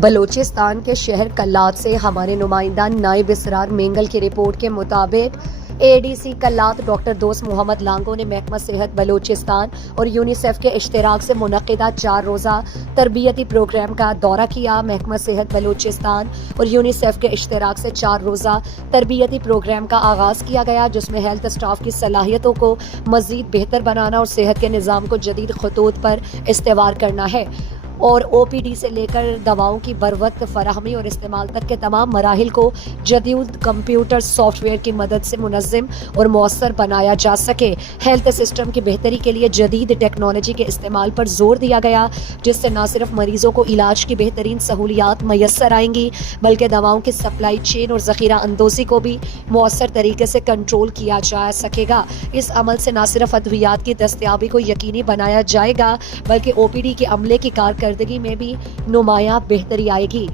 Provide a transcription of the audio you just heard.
بلوچستان کے شہر کلات سے ہمارے نمائندہ نائب اسرار مینگل کی رپورٹ کے مطابق اے ڈی سی کلات ڈاکٹر دوست محمد لانگو نے محکمہ صحت بلوچستان اور یونیسیف کے اشتراک سے منعقدہ 4 روزہ تربیتی پروگرام کا دورہ کیا۔ محکمہ صحت بلوچستان اور یونیسیف کے اشتراک سے 4 روزہ تربیتی پروگرام کا آغاز کیا گیا، جس میں ہیلتھ اسٹاف کی صلاحیتوں کو مزید بہتر بنانا اور صحت کے نظام کو جدید خطوط پر استوار کرنا ہے اور او پی ڈی سے لے کر دواؤں کی بروقت فراہمی اور استعمال تک کے تمام مراحل کو جدید کمپیوٹر سافٹ ویئر کی مدد سے منظم اور مؤثر بنایا جا سکے۔ ہیلتھ سسٹم کی بہتری کے لیے جدید ٹیکنالوجی کے استعمال پر زور دیا گیا، جس سے نہ صرف مریضوں کو علاج کی بہترین سہولیات میسر آئیں گی بلکہ دواؤں کی سپلائی چین اور ذخیرہ اندوزی کو بھی مؤثر طریقے سے کنٹرول کیا جا سکے گا۔ اس عمل سے نہ صرف ادویات کی دستیابی کو یقینی بنایا جائے گا بلکہ او پی ڈی کے عملے کی کارکردگی میں بھی نمایاں بہتری آئے گی۔